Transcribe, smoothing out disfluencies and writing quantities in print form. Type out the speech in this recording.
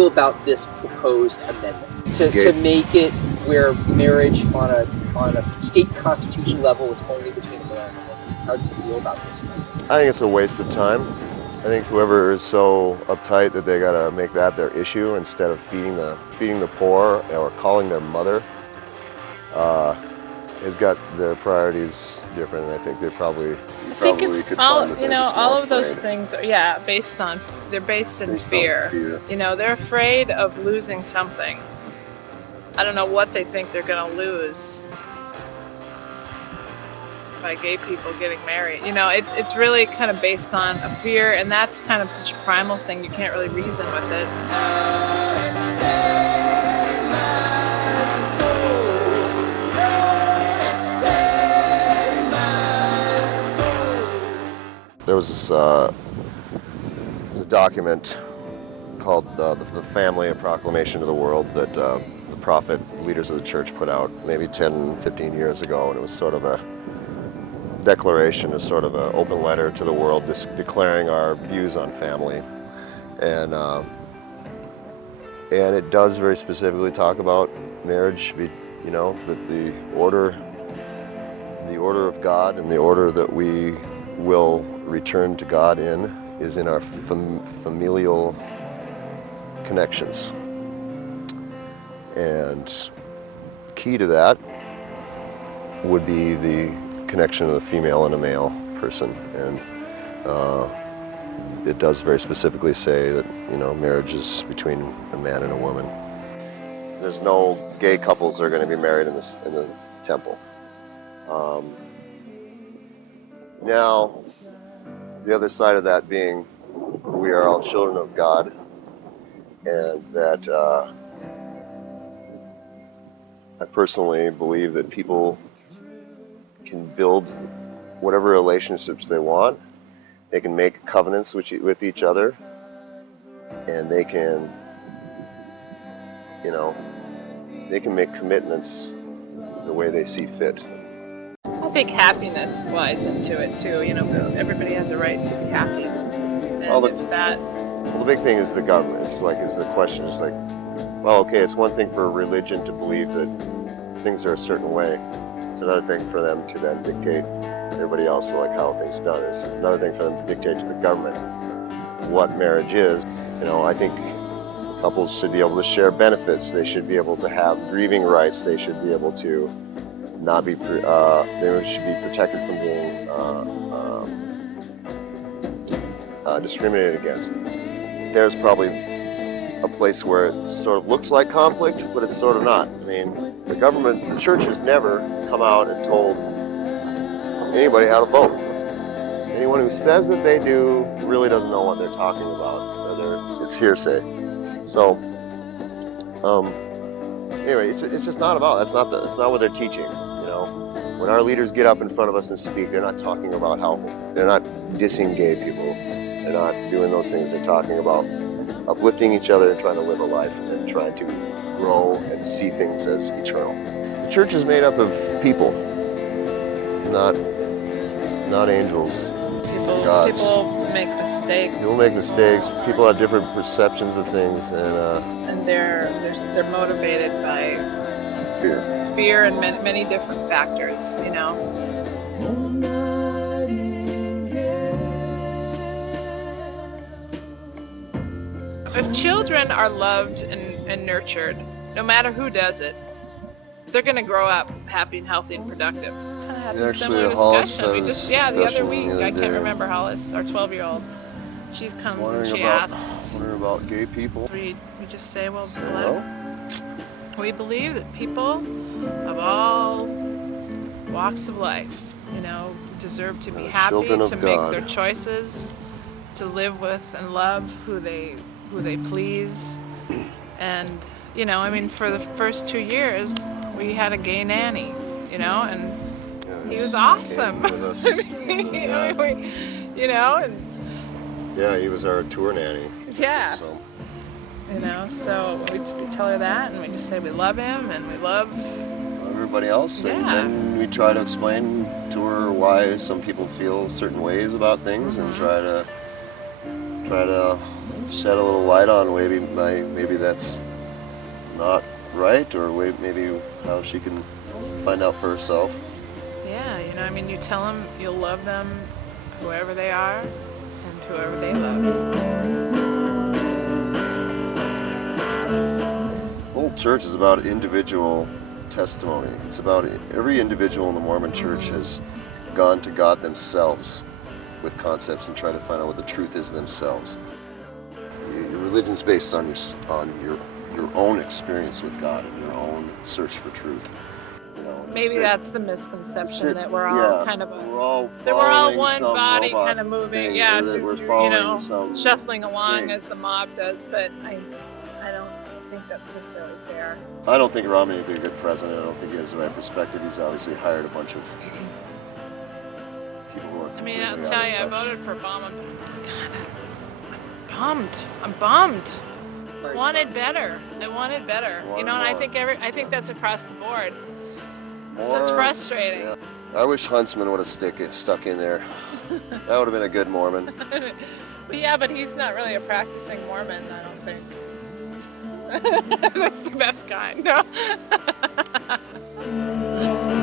feel about this proposed amendment to make it where marriage on a state constitution level is only between a man and a woman? How do you feel about this amendment? I think it's a waste of time. I think whoever is so uptight that they gotta make that their issue instead of feeding the poor or calling their mother has got their priorities different, and I think they're probably. I think it's all, you know, all of those things are, yeah, they're based in fear. You know, they're afraid of losing something. I don't know what they think they're gonna lose by gay people getting married. You know, it's really kind of based on a fear, and that's kind of such a primal thing, you can't really reason with it. There was a document called the Family, a Proclamation to the World that the prophet leaders of the church put out maybe 10, 15 years ago, and it was sort of a declaration, a sort of an open letter to the world declaring our views on family. And it does very specifically talk about marriage, you know, that the order of God and the order that we will return to God in is in our familial connections. And key to that would be the connection of the female and a male person. And it does very specifically say that, you know, marriage is between a man and a woman. There's no gay couples that are going to be married in the temple. Now, the other side of that being we are all children of God, and that I personally believe that people can build whatever relationships they want. They can make covenants with each other, and they can, you know, they can make commitments the way they see fit. I think happiness lies into it too. You know, everybody has a right to be happy. And well, the big thing is the government. Is the question is like, well, okay, it's one thing for a religion to believe that things are a certain way. It's another thing for them to then dictate everybody else like how things are done. It's another thing for them to dictate to the government what marriage is. You know, I think couples should be able to share benefits. They should be able to have grieving rights. They should be able to not be, they should be protected from being discriminated against. There's probably a place where it sort of looks like conflict, but it's sort of not. I mean, the church has never come out and told anybody how to vote. Anyone who says that they do really doesn't know what they're talking about. It's hearsay. So, anyway, it's just not about. That's not what they're teaching. You know, when our leaders get up in front of us and speak, they're not talking about how they're not dissing gay people. They're not doing those things. They're talking about uplifting each other and trying to live a life and trying to grow and see things as eternal. The church is made up of people, not angels. People make mistakes. People make mistakes. People have different perceptions of things, and they're motivated by fear and many different factors. You know. If children are loved and nurtured, no matter who does it, they're going to grow up happy and healthy and productive. I had a similar discussion. The other week, I can't remember Hollis, our 12-year-old. She comes and she asks. Wondering about gay people. We just say, well, we believe that people of all walks of life, you know, deserve to be happy, to make their choices, to live with and love who they please. And, you know, I mean, for the first 2 years, we had a gay nanny, you know, and he was awesome. With us. You know, and yeah, he was our tour nanny. Yeah. So. You know, so we tell her that, and we just say we love him and we love everybody else. Yeah. And then we try to explain to her why some people feel certain ways about things, and try to try to shed a little light on maybe that's not right, or maybe how she can find out for herself. Yeah, you know, I mean, you tell them you'll love them, whoever they are, and whoever they love. The whole church is about individual testimony. It's about every individual in the Mormon church has gone to God themselves with concepts and tried to find out what the truth is themselves. Your religion's based on your own experience with God and your own search for truth. You know, maybe that's the misconception that we're all kind of that we're all one body kind of moving, that we're following, you know, some shuffling along thing. as the mob does, but I don't think that's necessarily fair. I don't think Romney would be a good president. I don't think he has the right perspective. He's obviously hired a bunch of people who are I mean, I'll completely tell out you, I of touch. voted for Obama, but I'm bummed. I wanted better. You know, and I think that's across the board. So it's frustrating. Yeah. I wish Huntsman would have stuck in there. That would have been a good Mormon. But yeah, but he's not really a practicing Mormon, I don't think. That's the best kind. No.